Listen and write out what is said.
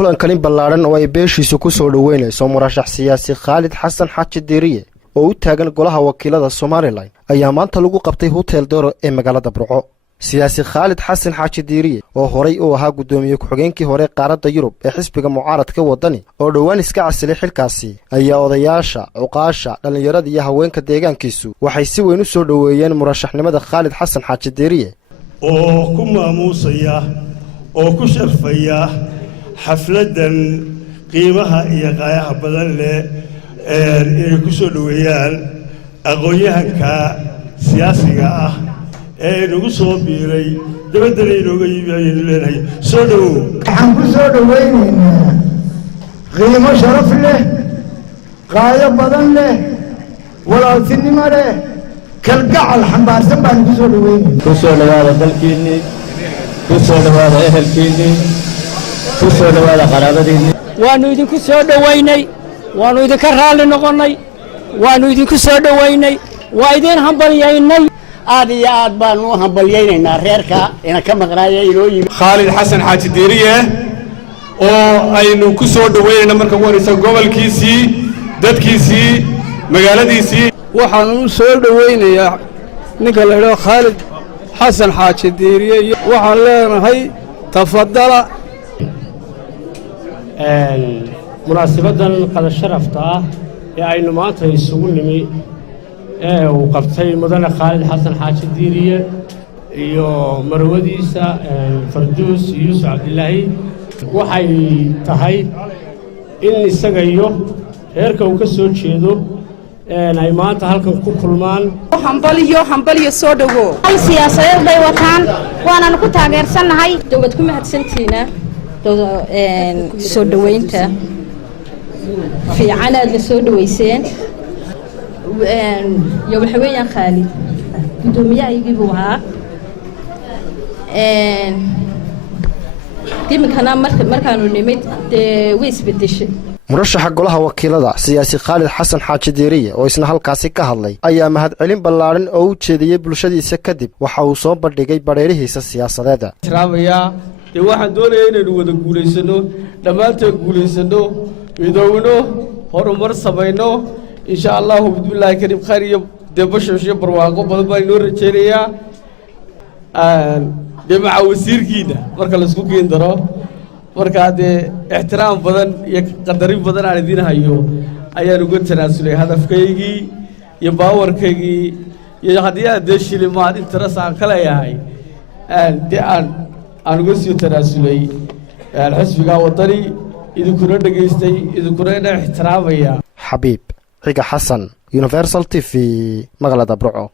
kulan kalin ballaaran oo ay beeshiisu ku soo dhaweynayso murashax siyaasi Khalid Xasan Xaaji Diiriye oo u taagan golaha wakiilada Soomaaliland ayaa maanta lagu qabtay hotel Dooro ee magaalada Burco. siyaasi Khalid Xasan Xaaji Diiriye oo horay u ahaa gudoomiye ku-xigeenkii hore qaaradda Yurub ee xisbiga mucaaradka wadani oo dhawaan iska casilay xilkaasi ayaa odayaasha, cuqaasha, dhalinyarada iyo haweenka deegaankiisu waxay si weyn u soo dhaweeyeen murashaxnimada Khalid Xasan Xaaji Diiriye oo ku maamuusaya oo ku sharfaya xafladan qiimaha iyo qaayaha badan leh ee ku soo dhaweeyaan aqoonyahanka siyaasiga ah ee nagu soo biiray dabadana inooga yimaayeen leenahay soo dhawow waxaan ku soo dhaweynaynaa qiimo sharaf leh qaayo badan leh walaaltinimo leh kalgacal xambaarsan baan ku soo dhaweynaynaa ku soo dhawaada dalkiinni ku soo dhawaada ehelkiinni ku soo dhawaada qaraabadiinni waanu idinku soo dhaweynay waanu idinka raalli noqonnay waanu idinku soo dhaweynay waa idin hambalyaynay aad iyo aad baanu u hambalyaynaynaa reerka ina ka maqnaaya inoo yimi Khalid Xasan Xaaji Diiriye oo aynu ku soo dhaweynayna marka ugu horeysa gobolkiisii dadkiisii magaaladiisii waxaan u soo dhaweynayaa ninka la yiraahdo Khalid Xasan Xaaji Diiriye waxaan leenahay tafadala munaasabadan qada sharafta ah ee aynu maanta isugu nimi ee uu qabtay mudane Khalid Xasan Xaaji Diiriye iyo marwadiisa Farduus Yuusuf Cabdilaahi waxay tahay in isaga iyo heerka uu ka soo jeedo ay maanta halkan ku kulmaan hambaliyo soo dhawo ay siyaasadeed bay wataan waana ku taageersanahay dawlad ku mahadsantiina soo dhaweynta fiican aad la soo dhaweyseen يا وحويان خالد قدوميا يجيبوها ديما كان مركانو نميت ويس بدش murashaxa golaha wakiilada siyaasi Khalid Xasan Xaaji Diiriye oo isna halkaasi ka hadlay ayaa mahad celin ballaaran oo u jeediyay bulshadiisa kadib waxa uu soo bandhigay bareerihiisa siyaasadeed waxaan doonayaa inaynu wada guuleysano dhamaanteen guuleysano midowno horumar samayno إن شاء الله بسم الله كريم خير يبشر شيء برواقه بدل نور الشريعة مع وزير كده مركز السكوكين درا مركز احترام بدن يقدرين بدن على دين هايو أيه نقول تناسلي هدف كيجي يباور كيجي يهديه دش اللي ما عاد ترى سانكلا ياهي دي أنا نقول سيو تناسلي الحسب قاوطري إذا كنا نجستي إذا كنا احترام يا حبيب حسن Universal TV مغلطة برعو